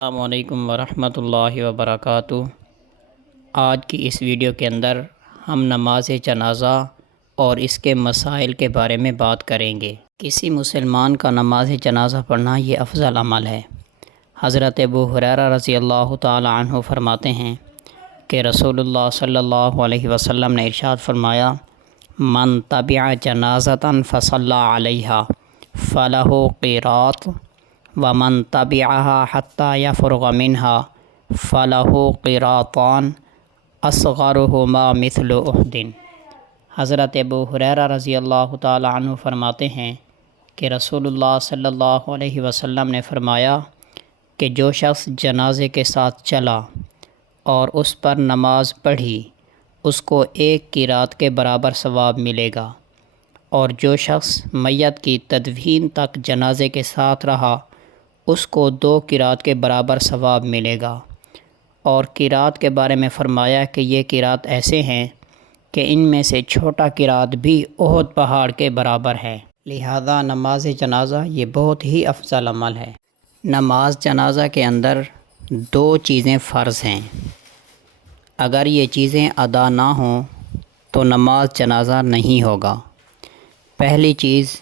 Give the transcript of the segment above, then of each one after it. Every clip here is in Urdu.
السلام علیکم ورحمۃ اللہ وبرکاتہ۔ آج کی اس ویڈیو کے اندر ہم نماز جنازہ اور اس کے مسائل کے بارے میں بات کریں گے۔ کسی مسلمان کا نماز جنازہ پڑھنا یہ افضل عمل ہے۔ حضرت ابو ہریرہ رضی اللہ تعالی عنہ فرماتے ہیں کہ رسول اللہ صلی اللہ علیہ وسلم نے ارشاد فرمایا، من تبع جنازۃ فصلی علیہا فلہ قیراط ومن تبعها حتى يفرغ منها فله قراطان اصغرهما مثل احد۔ حضرت ابو ہریرہ رضی اللہ تعالی عنہ فرماتے ہیں کہ رسول اللہ صلی اللہ علیہ وسلم نے فرمایا کہ جو شخص جنازے کے ساتھ چلا اور اس پر نماز پڑھی اس کو ایک قرات کے برابر ثواب ملے گا، اور جو شخص میت کی تدفین تک جنازے کے ساتھ رہا اس کو 2 قرات کے برابر ثواب ملے گا۔ اور قرات کے بارے میں فرمایا کہ یہ قرات ایسے ہیں کہ ان میں سے چھوٹا قرات بھی احد پہاڑ کے برابر ہے۔ لہذا نماز جنازہ یہ بہت ہی افضل عمل ہے۔ نماز جنازہ کے اندر 2 چیزیں فرض ہیں۔ اگر یہ چیزیں ادا نہ ہوں تو نماز جنازہ نہیں ہوگا۔ پہلی چیز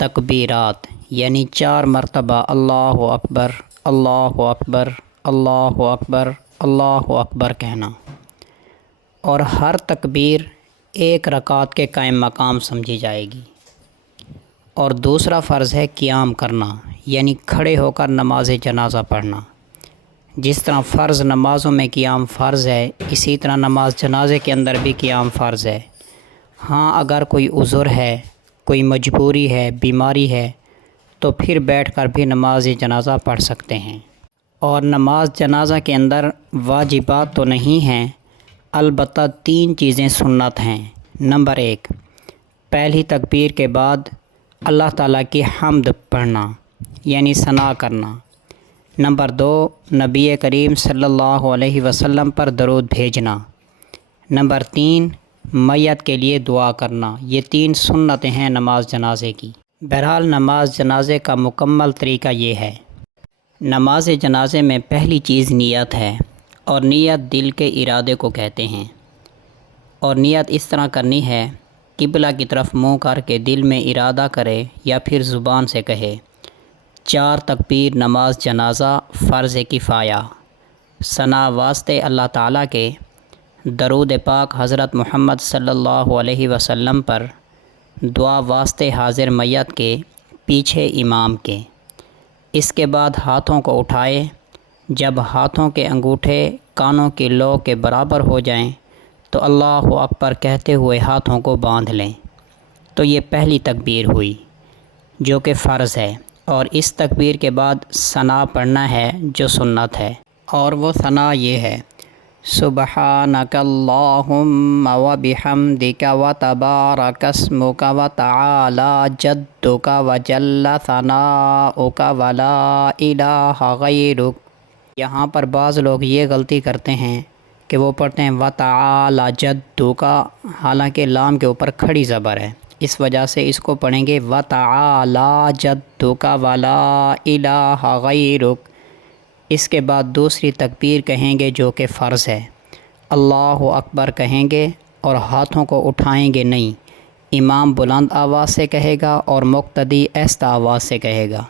تکبیرات، یعنی 4 مرتبہ اللہ اکبر اللہ اکبر اللہ اکبر اللہ اکبر کہنا، اور ہر تکبیر 1 رکعت کے قائم مقام سمجھی جائے گی۔ اور دوسرا فرض ہے قیام کرنا، یعنی کھڑے ہو کر نماز جنازہ پڑھنا۔ جس طرح فرض نمازوں میں قیام فرض ہے، اسی طرح نماز جنازے کے اندر بھی قیام فرض ہے۔ ہاں، اگر کوئی عذر ہے، کوئی مجبوری ہے، بیماری ہے تو پھر بیٹھ کر بھی نماز جنازہ پڑھ سکتے ہیں۔ اور نماز جنازہ کے اندر واجبات تو نہیں ہیں، البتہ 3 چیزیں سنت ہیں۔ نمبر 1، پہلی تکبیر کے بعد اللہ تعالیٰ کی حمد پڑھنا، یعنی ثنا کرنا۔ نمبر 2، نبی کریم صلی اللہ علیہ وسلم پر درود بھیجنا۔ نمبر 3، میت کے لیے دعا کرنا۔ یہ 3 سنتیں ہیں نماز جنازے کی۔ بہرحال نماز جنازے کا مکمل طریقہ یہ ہے۔ نماز جنازے میں پہلی چیز نیت ہے، اور نیت دل کے ارادے کو کہتے ہیں۔ اور نیت اس طرح کرنی ہے، قبلہ کی طرف منہ کر کے دل میں ارادہ کرے یا پھر زبان سے کہے۔ 4 تکبیر نماز جنازہ فرض کفایہ، ثنا واسطے اللہ تعالیٰ کے، درود پاک حضرت محمد صلی اللہ علیہ وسلم پر، دعا واسطے حاضر میت کے، پیچھے امام کے۔ اس کے بعد ہاتھوں کو اٹھائے، جب ہاتھوں کے انگوٹھے کانوں کی لو کے برابر ہو جائیں تو اللہ اکبر کہتے ہوئے ہاتھوں کو باندھ لیں۔ تو یہ پہلی تکبیر ہوئی جو کہ فرض ہے، اور اس تکبیر کے بعد ثنا پڑھنا ہے جو سنت ہے، اور وہ ثنا یہ ہے: سبحانک اللہم وبحمدک وتبارک اسمک وتعالی جدک وجل ثناؤک ولا الہ غیرک۔ یہاں پر بعض لوگ یہ غلطی کرتے ہیں کہ وہ پڑھتے ہیں وتعالی جدک، حالانکہ لام کے اوپر کھڑی زبر ہے، اس وجہ سے اس کو پڑھیں گے وتعالی جدک ولا الہ غیرک۔ اس کے بعد دوسری تکبیر کہیں گے جو کہ فرض ہے، اللہ اکبر کہیں گے اور ہاتھوں کو اٹھائیں گے نہیں۔ امام بلند آواز سے کہے گا اور مقتدی آہستہ آواز سے کہے گا۔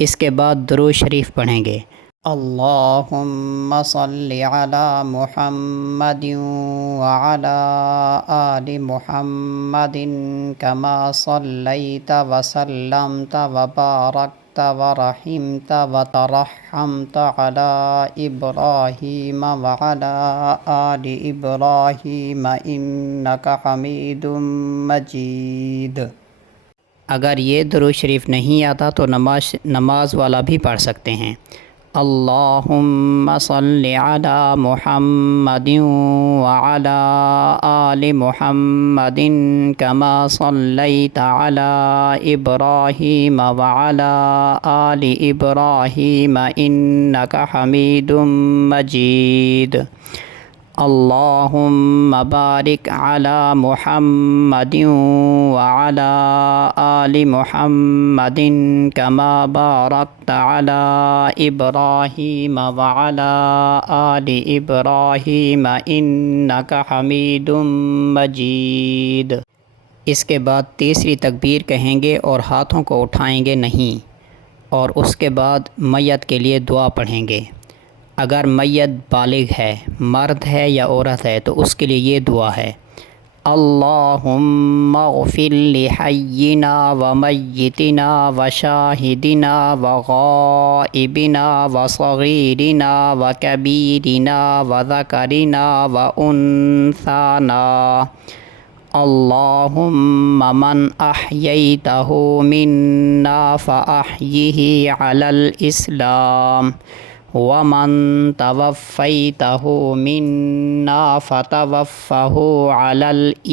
اس کے بعد درود شریف پڑھیں گے: اللہم صلی علی محمد وعلی آل محمد کما صلیت وسلمت وبارکت ورحمت وترحمت علی ابراہیم وعلی آل ابراہیم انک حمید مجید۔ اگر یہ درود شریف نہیں آتا تو نماز والا بھی پڑھ سکتے ہیں: اللہم صلی علی محمد وعلی آل محمد کما صلیت علی ابراہیم وعلی آل ابراہیم انک حمید مجید۔ اللہم بارک علی محمد وعلی آل محمد کما بارکت علی ابراہیم وعلی آل ابراہیم انک حمید مجید۔ اس کے بعد تیسری تکبیر کہیں گے اور ہاتھوں کو اٹھائیں گے نہیں، اور اس کے بعد میت کے لیے دعا پڑھیں گے۔ اگر میت بالغ ہے، مرد ہے یا عورت ہے، تو اس کے لیے یہ دعا ہے: اللہم اغفر لحینا ومیتنا وشاہدنا وغائبنا وصغیرنا وکبیرنا وذکرنا وانثانا، اللہم من احییتہ منا فاحیہ علی الاسلام ومن توفیتہ منا فتوفہ علی الایمان۔